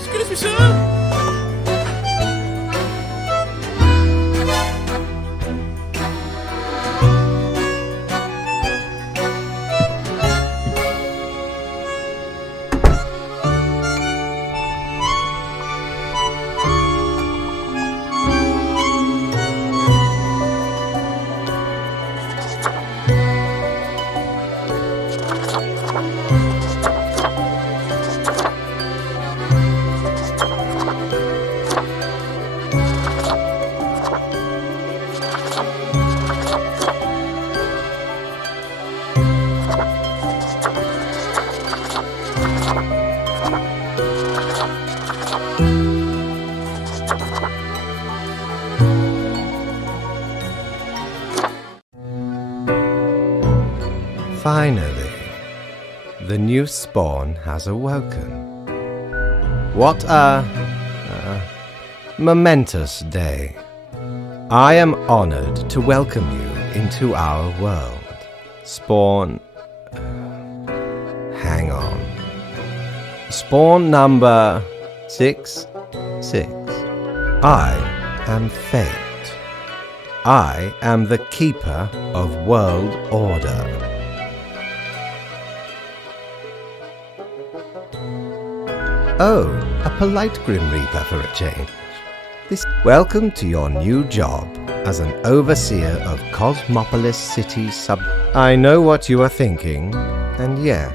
Excuse me, sir. Finally, the new spawn has awoken. What a momentous day. I am honored to welcome you into our world. Spawn... hang on. Spawn number 6. I am Fate. I am the keeper of world order. Oh, a polite Grim Reaper for a change. Welcome to your new job as an overseer of Cosmopolis City Sub... I know what you are thinking, and yes,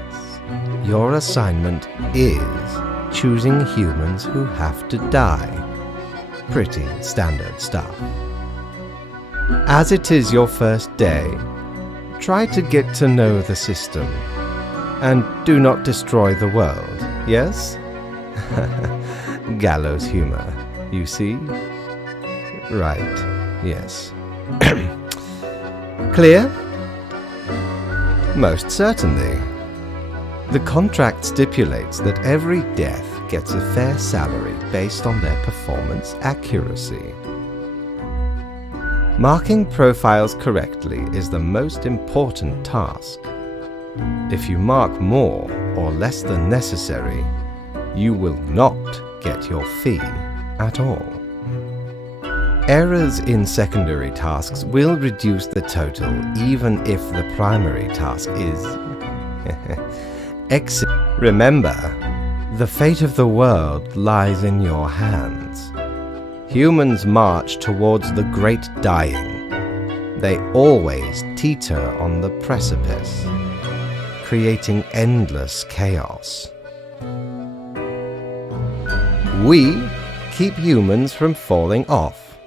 your assignment is choosing humans who have to die. Pretty standard stuff. As it is your first day, try to get to know the system, and do not destroy the world, yes? Gallows humor, you see? Right, yes. Clear? Most certainly. The contract stipulates that every death gets a fair salary based on their performance accuracy. Marking profiles correctly is the most important task. If you mark more or less than necessary, you will not get your fee at all. Errors in secondary tasks will reduce the total even if the primary task is... Remember, the fate of the world lies in your hands. Humans march towards the great dying. They always teeter on the precipice, creating endless chaos. We keep humans from falling off.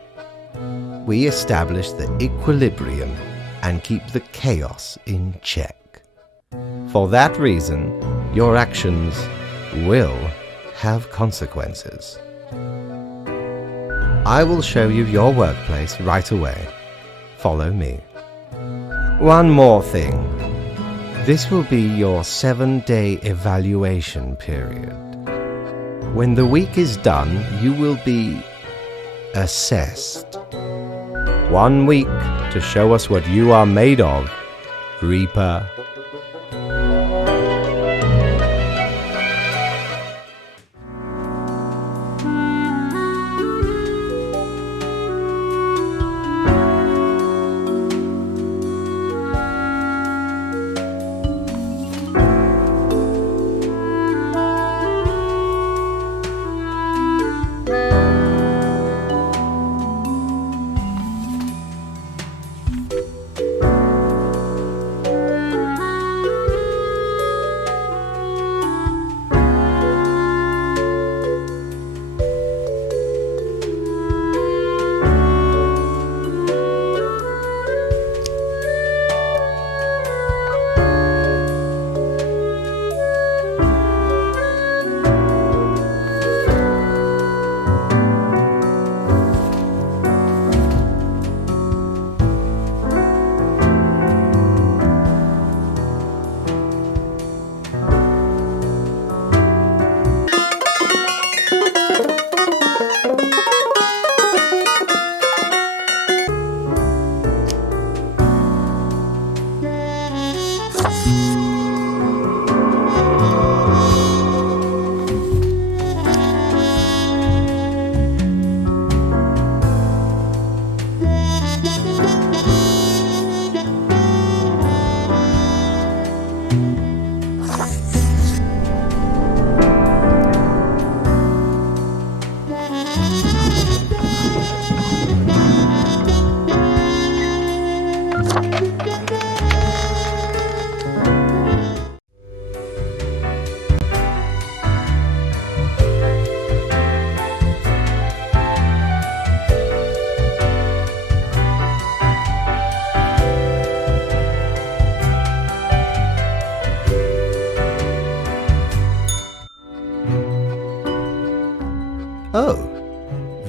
We establish the equilibrium and keep the chaos in check. For that reason, your actions will have consequences. I will show you your workplace right away. Follow me. One more thing. This will be your 7-day evaluation period. When the week is done, you will be assessed. 1 week to show us what you are made of, Reaper.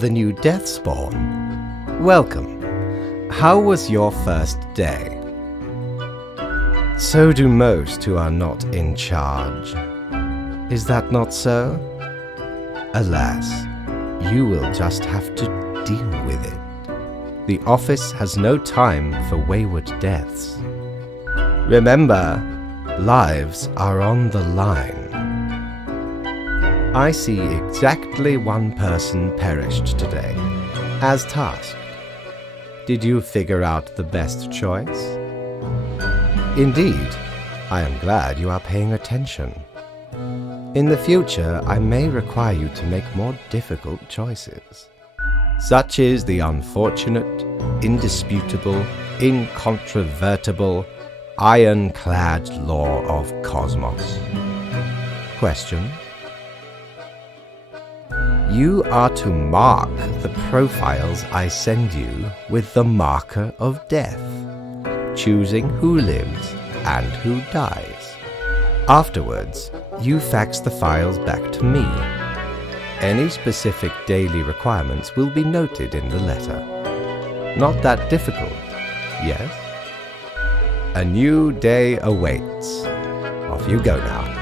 the new death spawn. Welcome. How was your first day? So do most who are not in charge. Is that not so? Alas, you will just have to deal with it. The office has no time for wayward deaths. Remember, lives are on the line. I see exactly one person perished today, as tasked. Did you figure out the best choice? Indeed, I am glad you are paying attention. In the future, I may require you to make more difficult choices. Such is the unfortunate, indisputable, incontrovertible, ironclad law of cosmos. Question? You are to mark the profiles I send you with the marker of death, choosing who lives and who dies. Afterwards, you fax the files back to me. Any specific daily requirements will be noted in the letter. Not that difficult, yes? A new day awaits. Off you go now.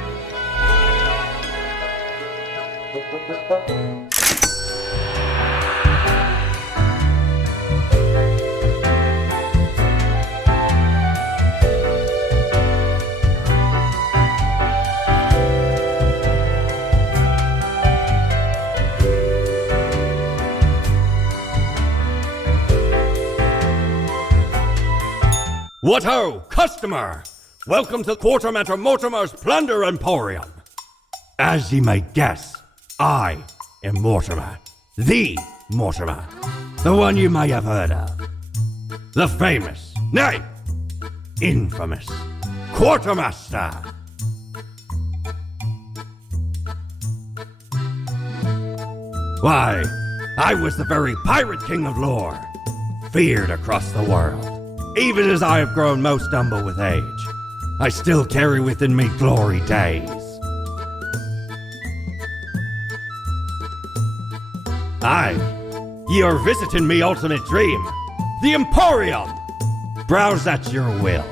What ho, customer! Welcome to Quartermaster Mortimer's Plunder Emporium. As ye may guess, I am Mortimer, the Mortimer, the one you may have heard of. The famous, nay, infamous Quartermaster. Why, I was the very pirate king of lore, feared across the world. Even as I have grown most humble with age, I still carry within me glory days. Aye, ye are visiting me ultimate dream, the Emporium. Browse at your will.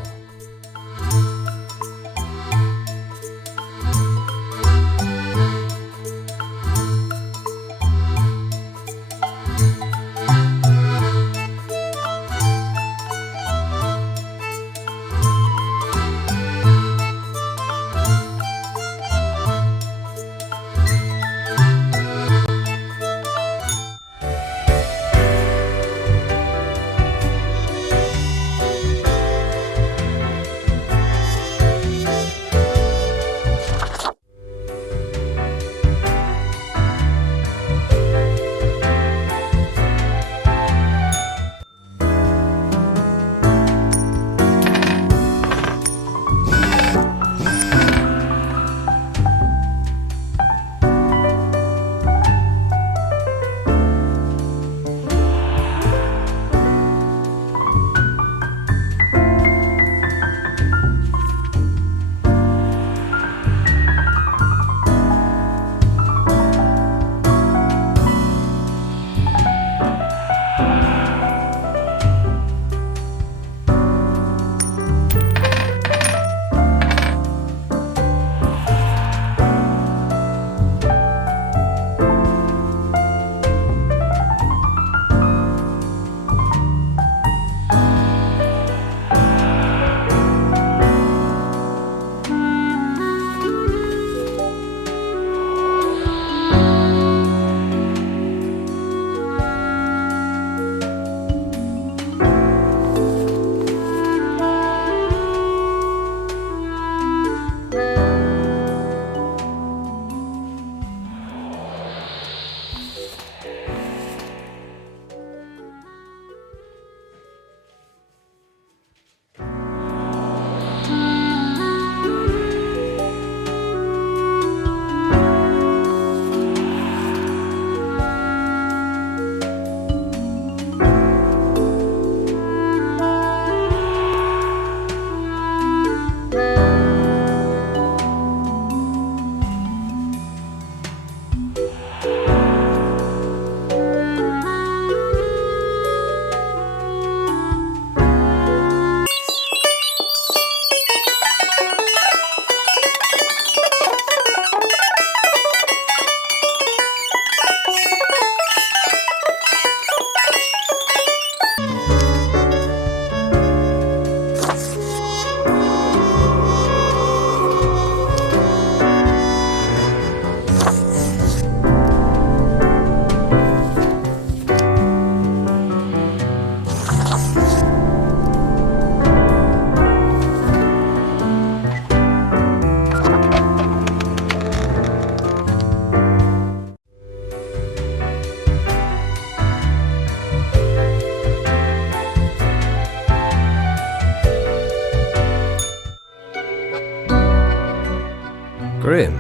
Grim,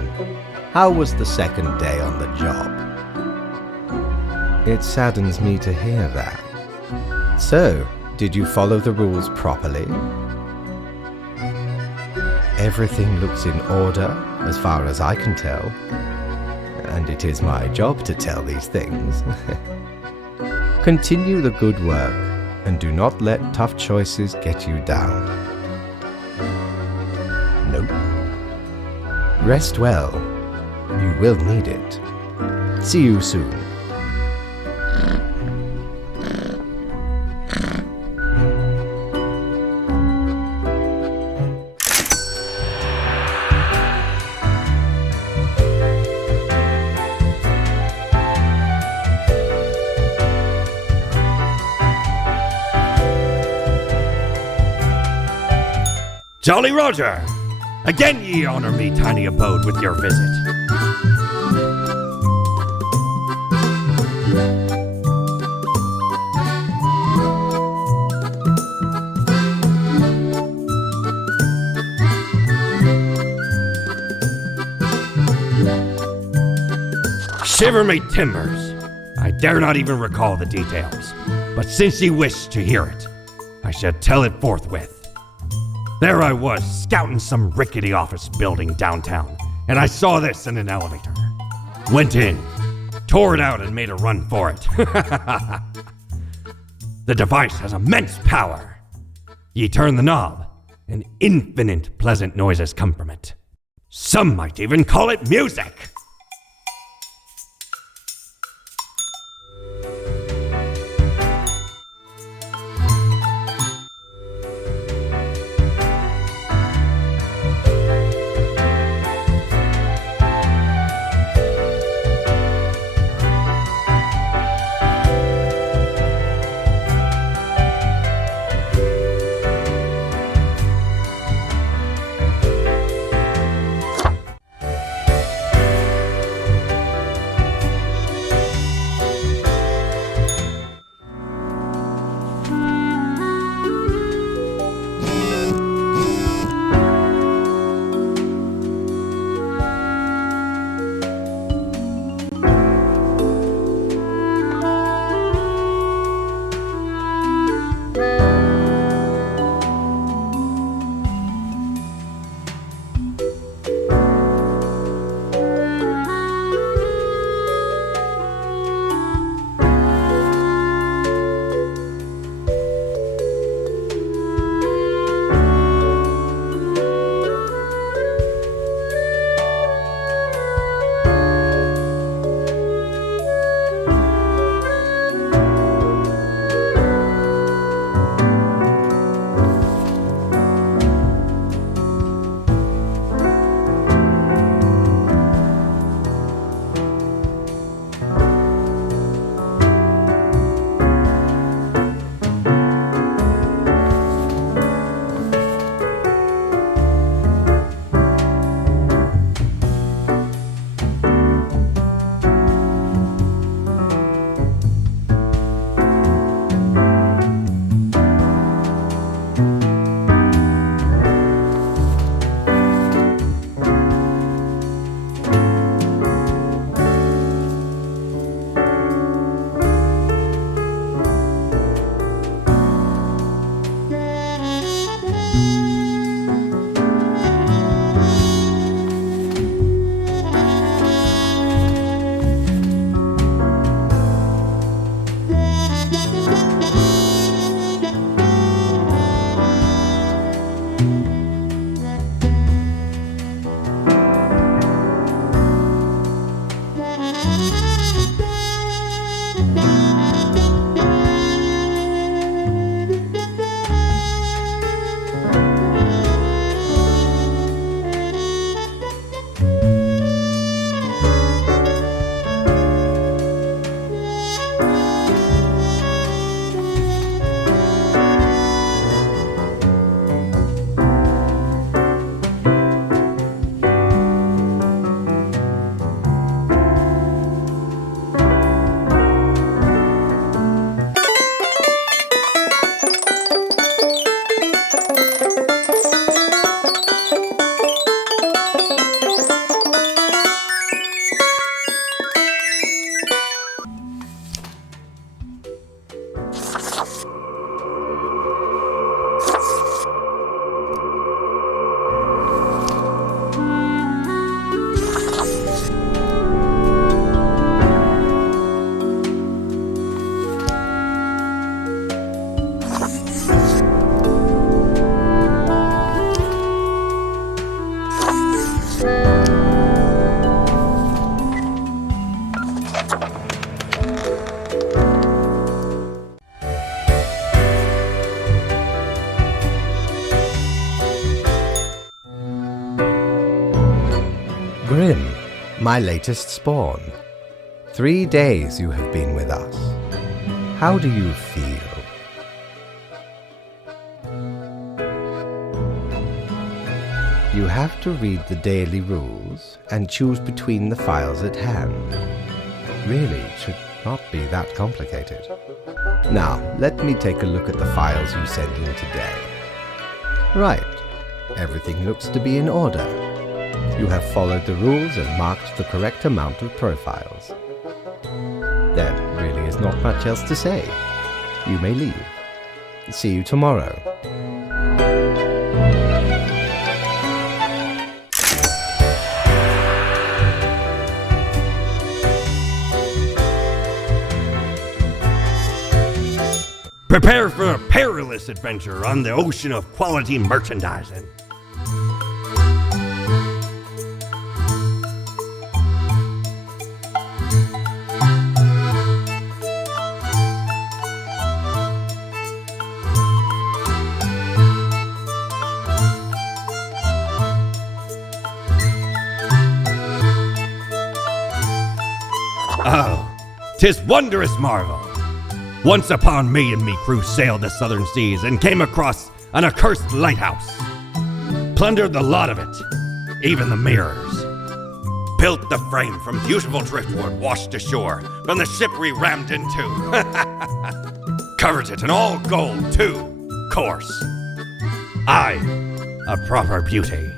how was the second day on the job? It saddens me to hear that. So, did you follow the rules properly? Everything looks in order, as far as I can tell. And it is my job to tell these things. Continue the good work, and do not let tough choices get you down. Nope. Rest well. You will need it. See you soon. Jolly Roger! Again ye honor me tiny abode with your visit. Shiver me timbers! I dare not even recall the details, but since ye wish to hear it, I shall tell it forthwith. There I was, scouting some rickety office building downtown, and I saw this in an elevator. Went in, tore it out, and made a run for it. The device has immense power. Ye turn the knob, and infinite pleasant noises come from it. Some might even call it music. Grim, my latest spawn. 3 days you have been with us. How do you feel? You have to read the daily rules and choose between the files at hand. Really, it should not be that complicated. Now, let me take a look at the files you sent in today. Right. Everything looks to be in order. You have followed the rules and marked the correct amount of profiles. There really is not much else to say. You may leave. See you tomorrow. Prepare for a perilous adventure on the ocean of quality merchandising. Oh, 'tis wondrous marvel. Once upon me and me crew sailed the southern seas and came across an accursed lighthouse. Plundered the lot of it, even the mirrors. Built the frame from beautiful driftwood washed ashore from the ship we rammed into. Covered it in all gold too, course. Aye, a proper beauty.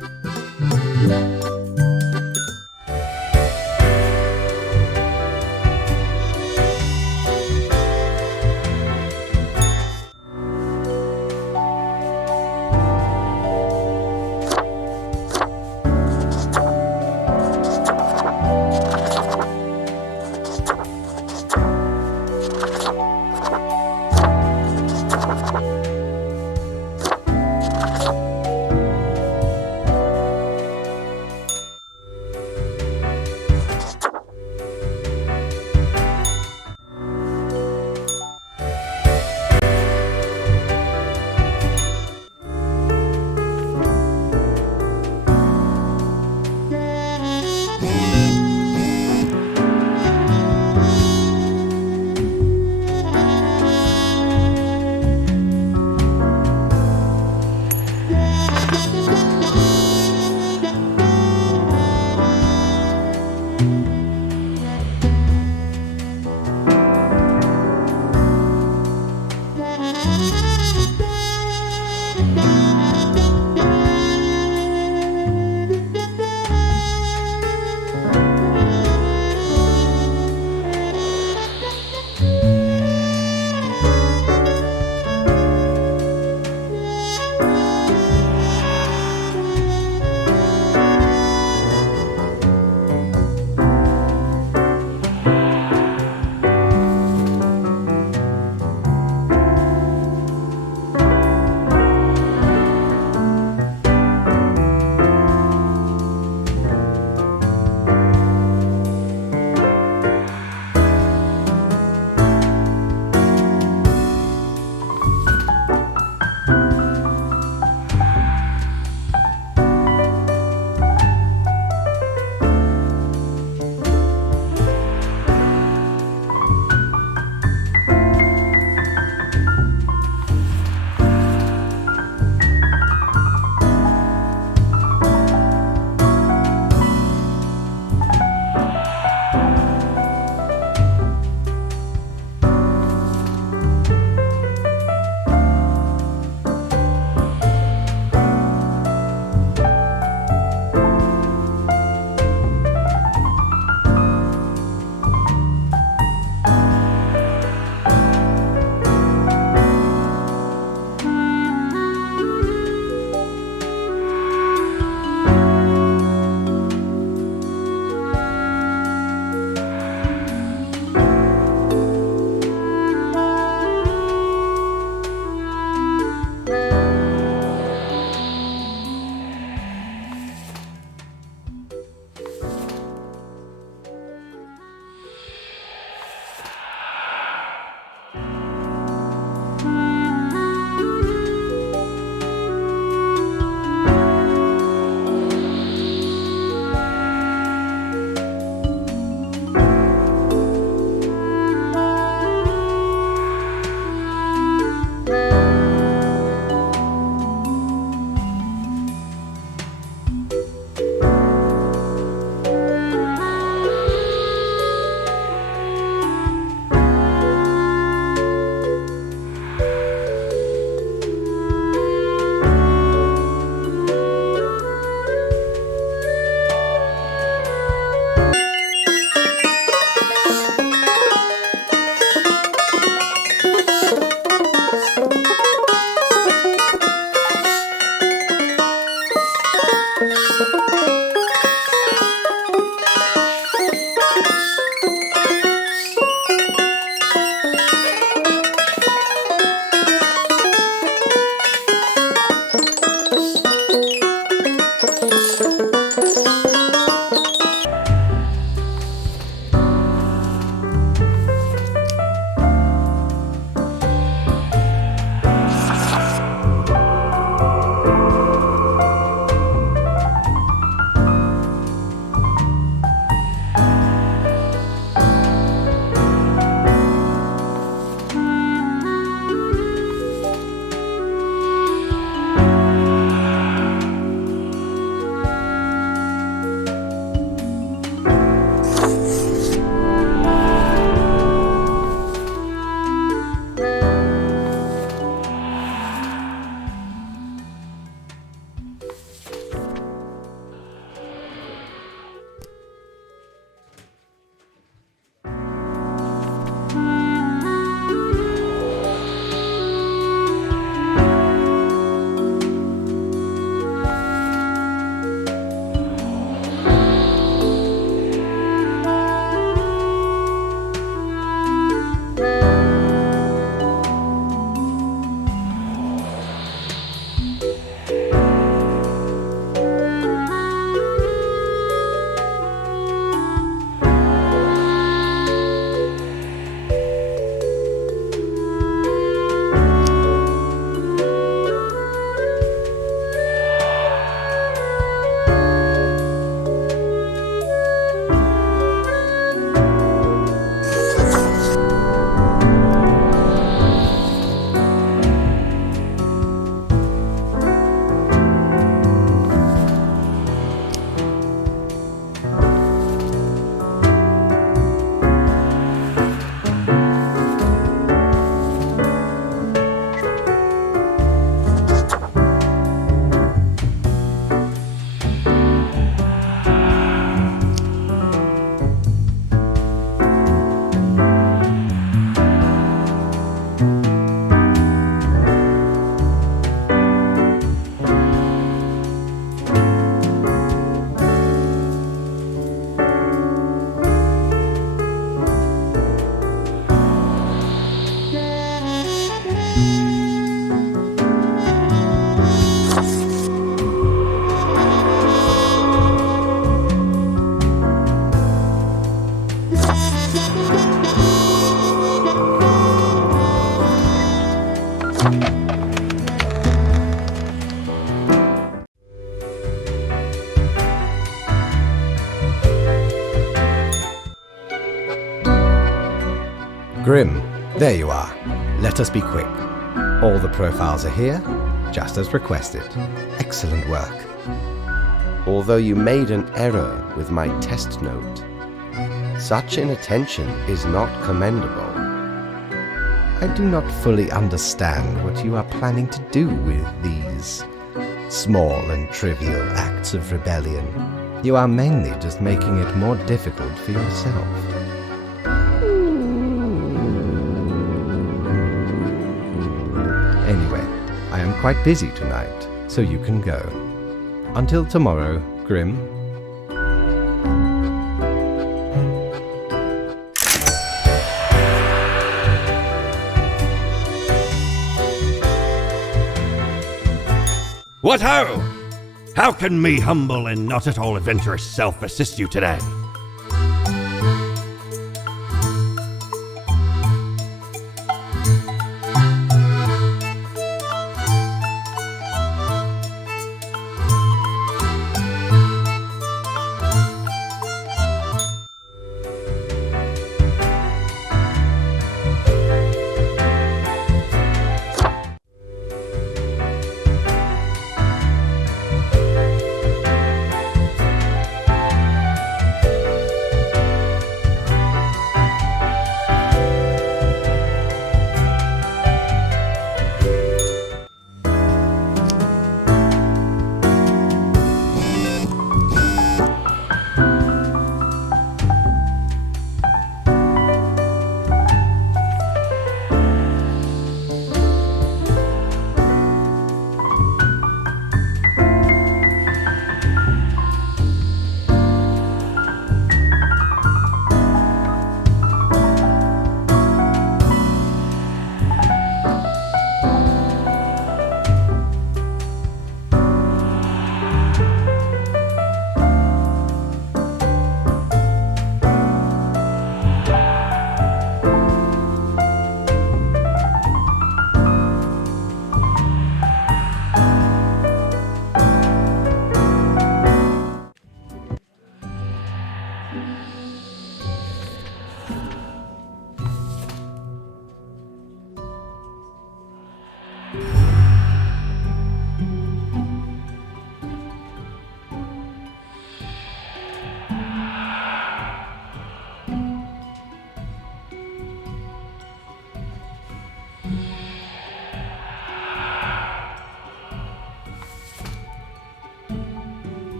Grim, there you are. Let us be quick. All the profiles are here, just as requested. Excellent work. Although you made an error with my test note, such inattention is not commendable. I do not fully understand what you are planning to do with these small and trivial acts of rebellion. You are mainly just making it more difficult for yourself. Anyway, I am quite busy tonight, so you can go. Until tomorrow, Grim. What ho! How can me humble and not at all adventurous self assist you today?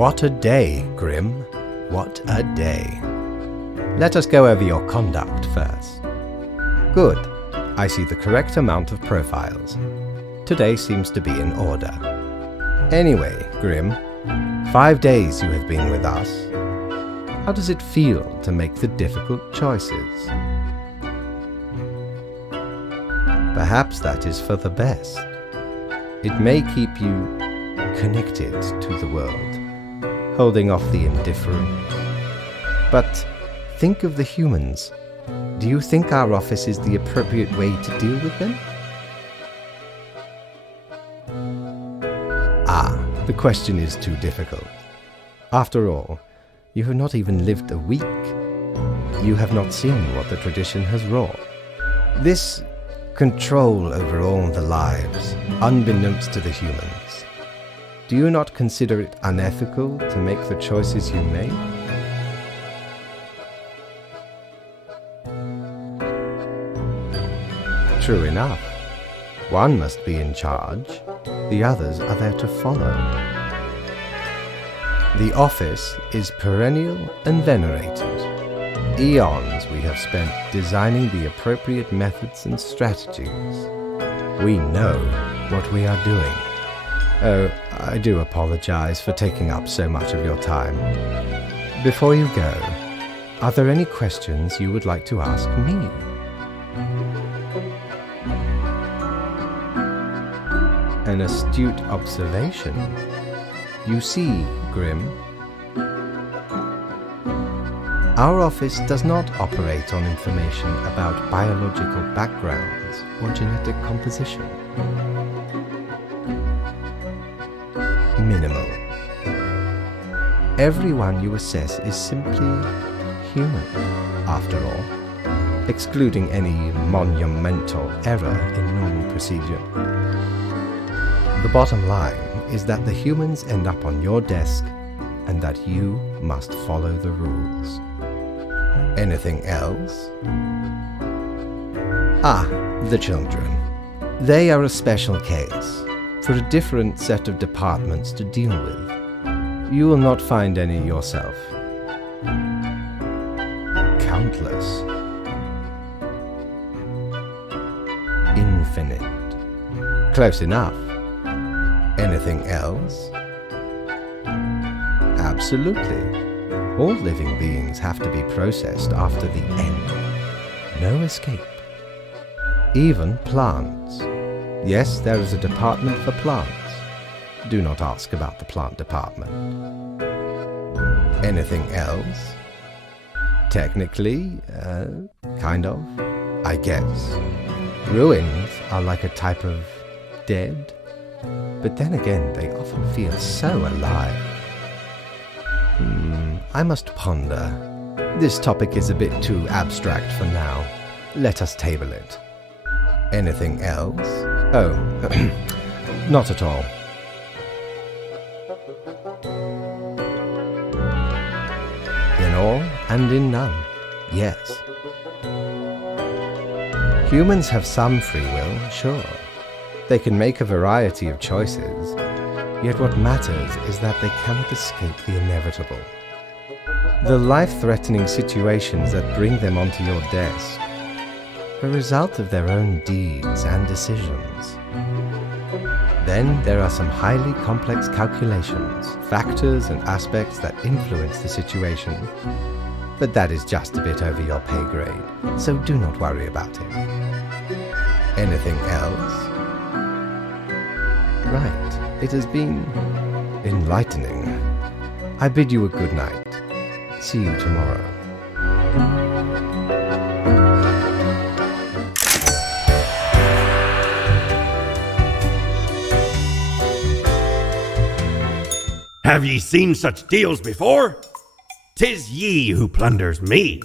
What a day, Grim. What a day. Let us go over your conduct first. Good. I see the correct amount of profiles. Today seems to be in order. Anyway, Grim, 5 days you have been with us. How does it feel to make the difficult choices? Perhaps that is for the best. It may keep you connected to the world, holding off the indifference. But think of the humans. Do you think our office is the appropriate way to deal with them? The question is too difficult. After all, you have not even lived a week. You have not seen what the tradition has wrought. This control over all the lives, unbeknownst to the humans. Do you not consider it unethical to make the choices you make? True enough. One must be in charge. The others are there to follow. The office is perennial and venerated. Eons we have spent designing the appropriate methods and strategies. We know what we are doing. Oh, I do apologize for taking up so much of your time. Before you go, are there any questions you would like to ask me? An astute observation. You see, Grim, our office does not operate on information about biological backgrounds or genetic composition. Minimal. Everyone you assess is simply human, after all, excluding any monumental error in normal procedure. The bottom line is that the humans end up on your desk and that you must follow the rules. Anything else? Ah, the children. They are a special case, for a different set of departments to deal with. You will not find any yourself. Countless. Infinite. Close enough. Anything else? Absolutely. All living beings have to be processed after the end. No escape. Even plants. Yes, there is a department for plants. Do not ask about the plant department. Anything else? Technically, kind of, I guess. Ruins are like a type of dead. But then again, they often feel so alive. I must ponder. This topic is a bit too abstract for now. Let us table it. Anything else? Oh, not at all. In all and in none, yes. Humans have some free will, sure. They can make a variety of choices, yet what matters is that they cannot escape the inevitable. The life-threatening situations that bring them onto your desk are a result of their own deeds and decisions. Then there are some highly complex calculations, factors and aspects that influence the situation, but that is just a bit over your pay grade, so do not worry about it. Anything else? Right, it has been enlightening. I bid you a good night. See you tomorrow. Have ye seen such deals before? 'Tis ye who plunders me.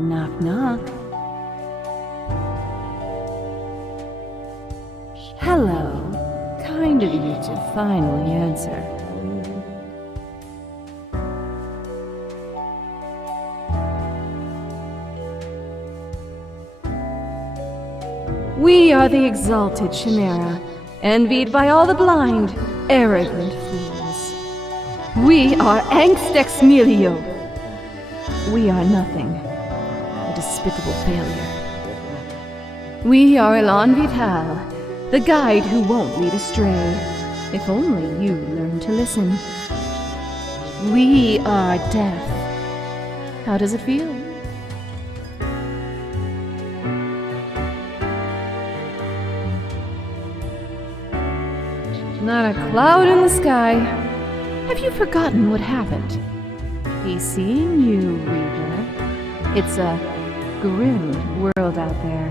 Knock, knock. Hello. Kind of you to finally answer. We are the exalted Chimera, envied by all the blind, arrogant fools. We are Angst Ex Nihilo. We are nothing. A despicable failure. We are Elan Vital, the guide who won't lead astray, if only you learn to listen. We are death. How does it feel? Not a cloud in the sky. Have you forgotten what happened? He's seeing you, Reader. It's a grim world out there.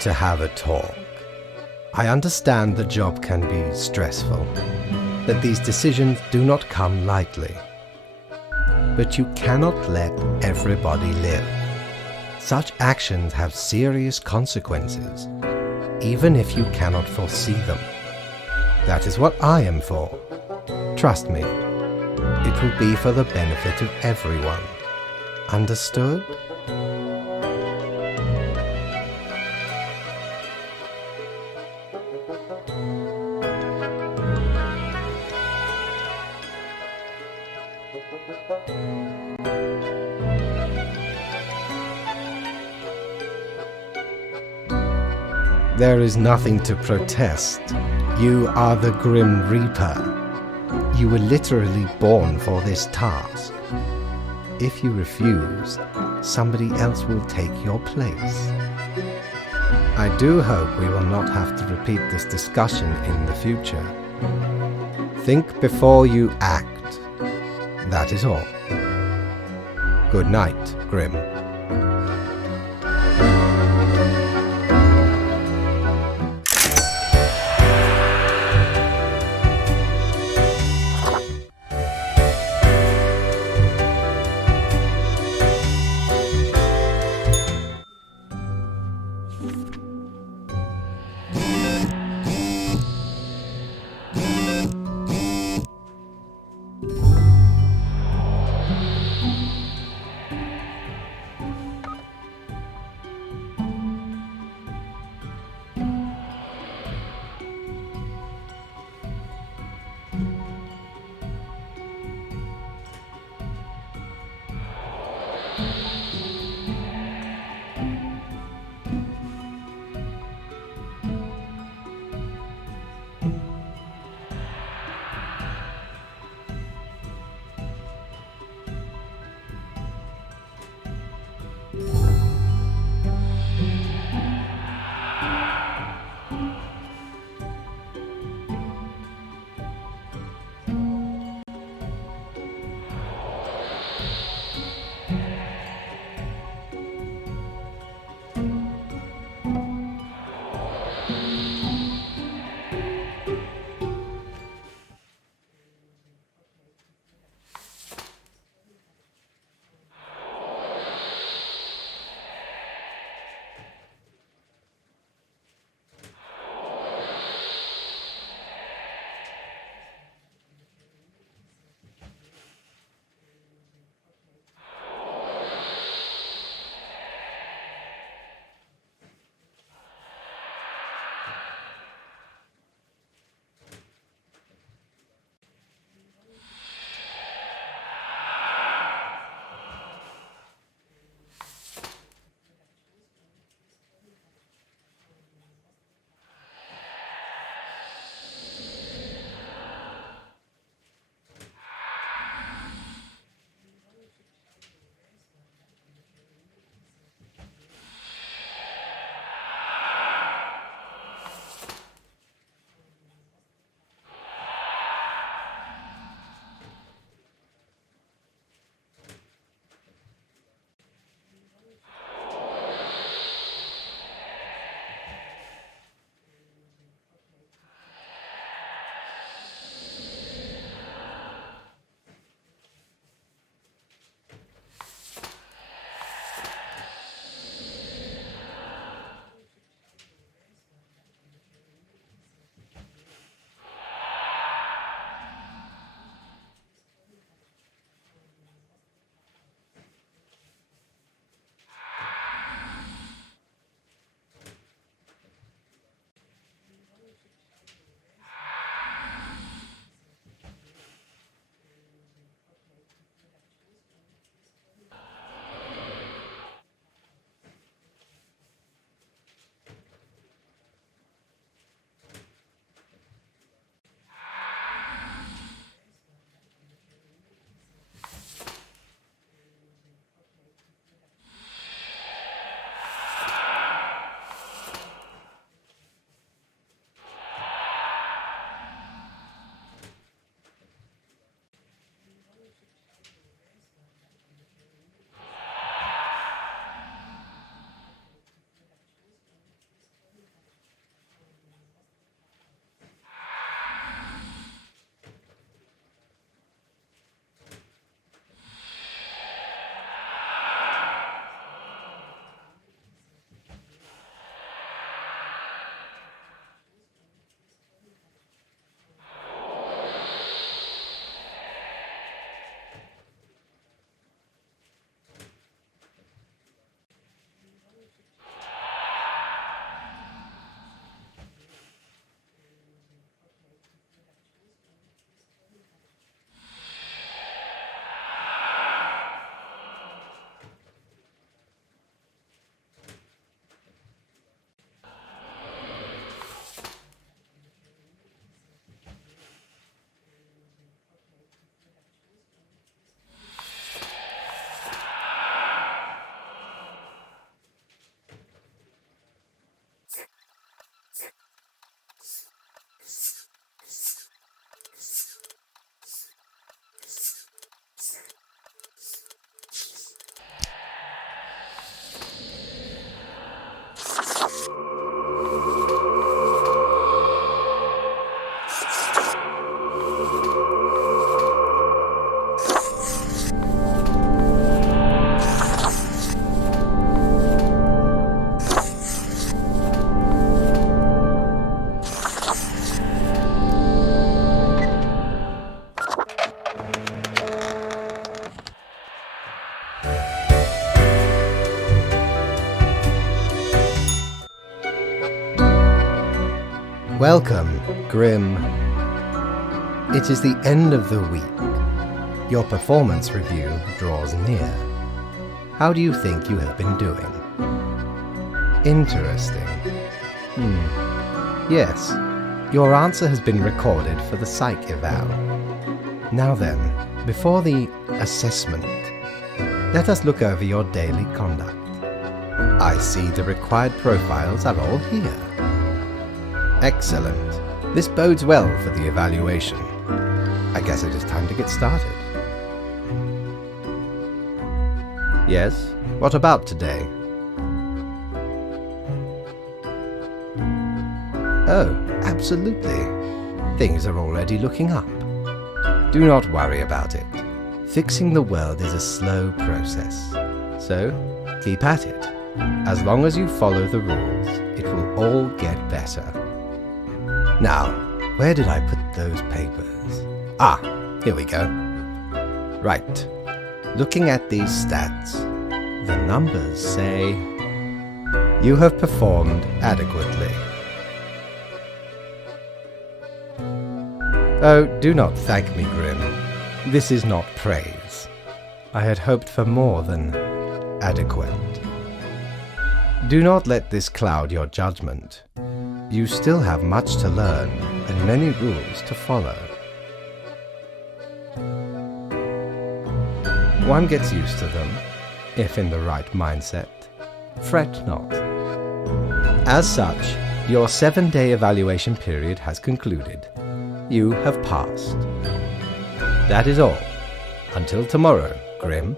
need to have a talk. I understand the job can be stressful, that these decisions do not come lightly. But you cannot let everybody live. Such actions have serious consequences, even if you cannot foresee them. That is what I am for. Trust me, it will be for the benefit of everyone. Understood? There is nothing to protest. You are the Grim Reaper. You were literally born for this task. If you refuse, somebody else will take your place. I do hope we will not have to repeat this discussion in the future. Think before you act. That is all. Good night, Grim. Welcome, Grim. It is the end of the week. Your performance review draws near. How do you think you have been doing? Interesting. Yes, your answer has been recorded for the psych eval. Now then, before the assessment, let us look over your daily conduct. I see the required profiles are all here. Excellent. This bodes well for the evaluation. I guess it is time to get started. Yes? What about today? Oh, absolutely. Things are already looking up. Do not worry about it. Fixing the world is a slow process. So, keep at it. As long as you follow the rules, it will all get better. Now, where did I put those papers? Ah, here we go. Right. Looking at these stats, the numbers say you have performed adequately. Oh, do not thank me, Grim. This is not praise. I had hoped for more than adequate. Do not let this cloud your judgment. You still have much to learn and many rules to follow. One gets used to them, if in the right mindset. Fret not. As such, your 7-day evaluation period has concluded. You have passed. That is all. Until tomorrow, Grim.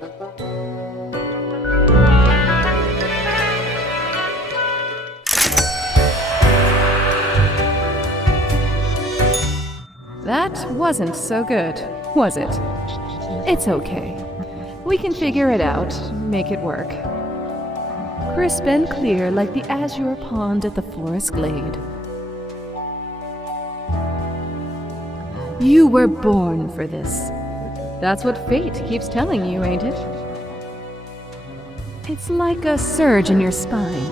That wasn't so good, was it? It's okay. We can figure it out, make it work. Crisp and clear like the azure pond at the forest glade. You were born for this. That's what fate keeps telling you, ain't it? It's like a surge in your spine,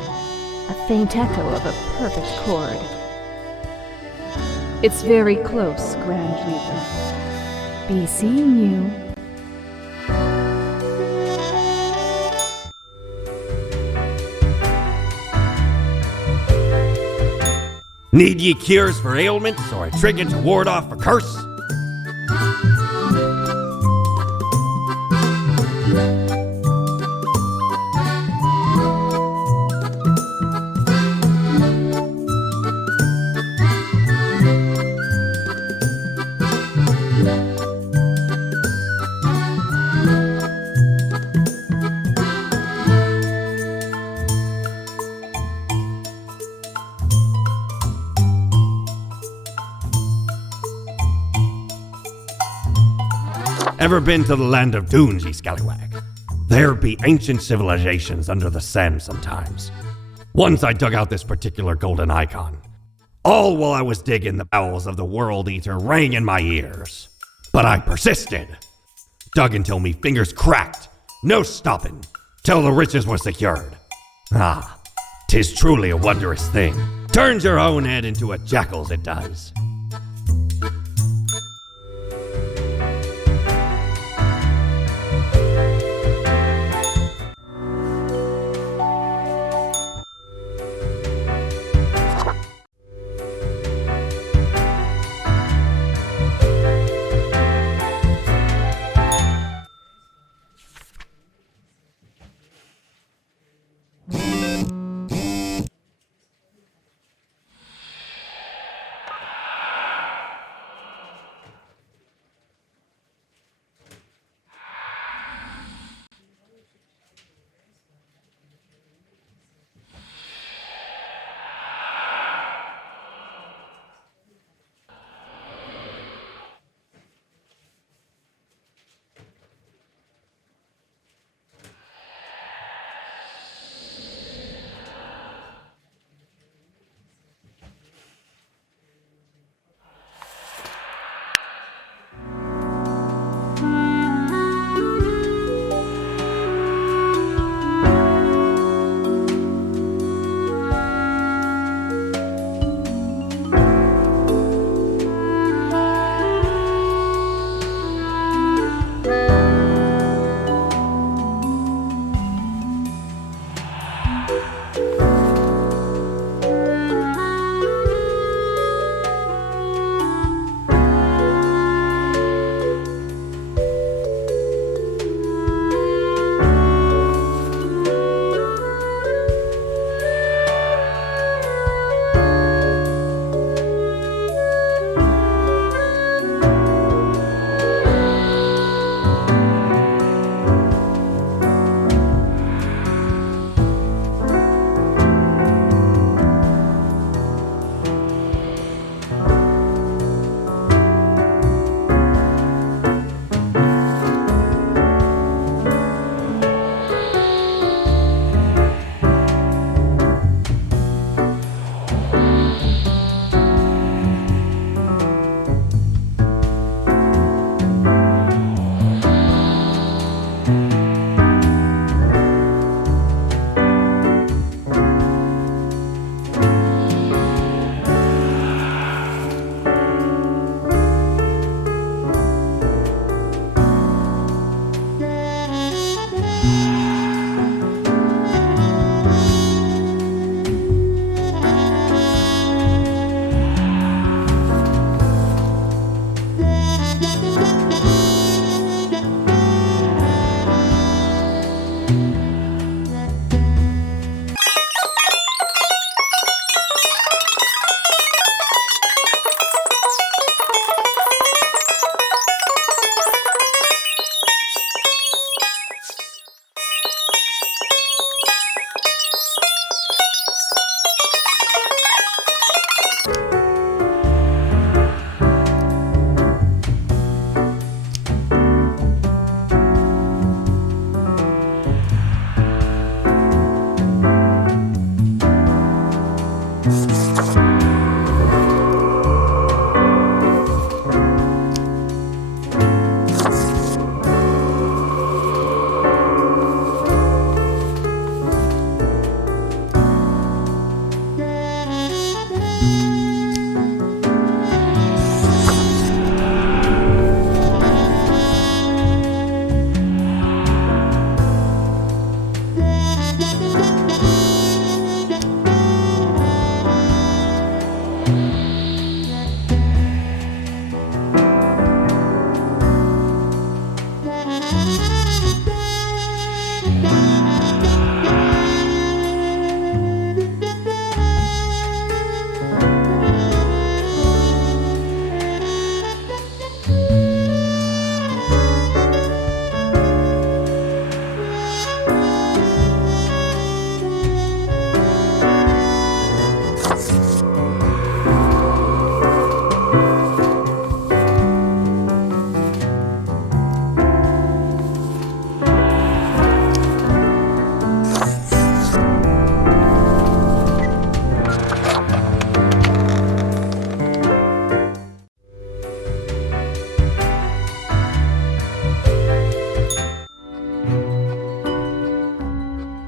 a faint echo of a perfect chord. It's very close, Grand Reaper. Be seeing you. Need ye cures for ailments or a trinket to ward off a curse? Ever been to the land of dunes, ye scallywag? There be ancient civilizations under the sand sometimes. Once I dug out this particular golden icon. All while I was digging, the bowels of the World Eater rang in my ears. But I persisted. Dug until me fingers cracked. No stopping. Till the riches were secured. Ah, 'tis truly a wondrous thing. Turns your own head into a jackal's, it does.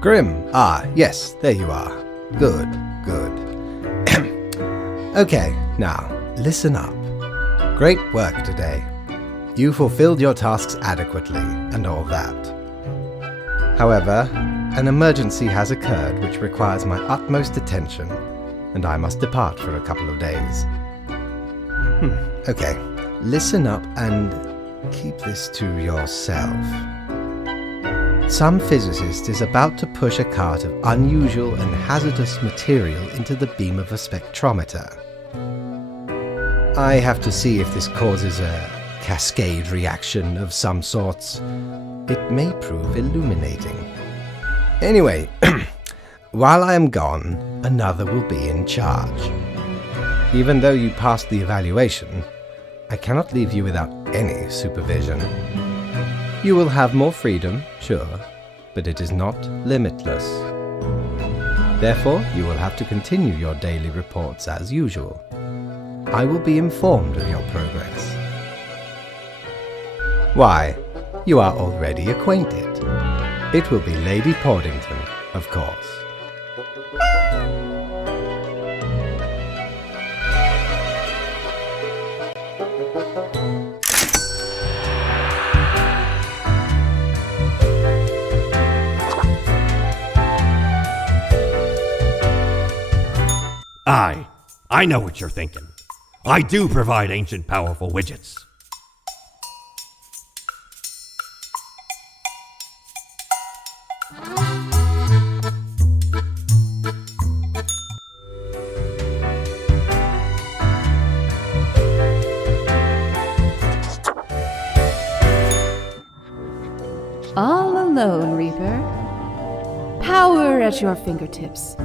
Grim. Ah, yes, there you are. Good, good. Okay, now, listen up. Great work today. You fulfilled your tasks adequately, and all that. However, an emergency has occurred which requires my utmost attention, and I must depart for a couple of days. Okay, listen up and keep this to yourself. Some physicist is about to push a cart of unusual and hazardous material into the beam of a spectrometer. I have to see if this causes a cascade reaction of some sorts. It may prove illuminating. Anyway, while I am gone, another will be in charge. Even though you passed the evaluation, I cannot leave you without any supervision. You will have more freedom, sure, but it is not limitless. Therefore, you will have to continue your daily reports as usual. I will be informed of your progress. Why, you are already acquainted. It will be Lady Portington, of course. I know what you're thinking. I do provide ancient powerful widgets. All alone, Reaper. Power at your fingertips.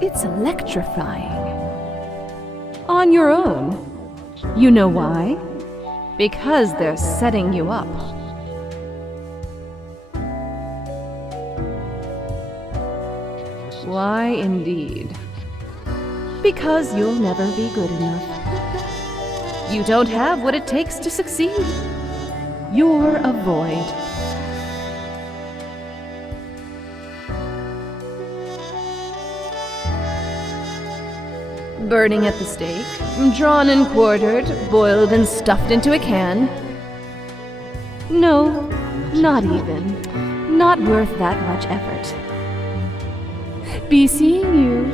It's electrifying. On your own. You know why? Because they're setting you up. Why, indeed. Because you'll never be good enough. You don't have what it takes to succeed. You're a void. Burning at the stake, drawn and quartered, boiled and stuffed into a can. No, not even. Not worth that much effort. Be seeing you.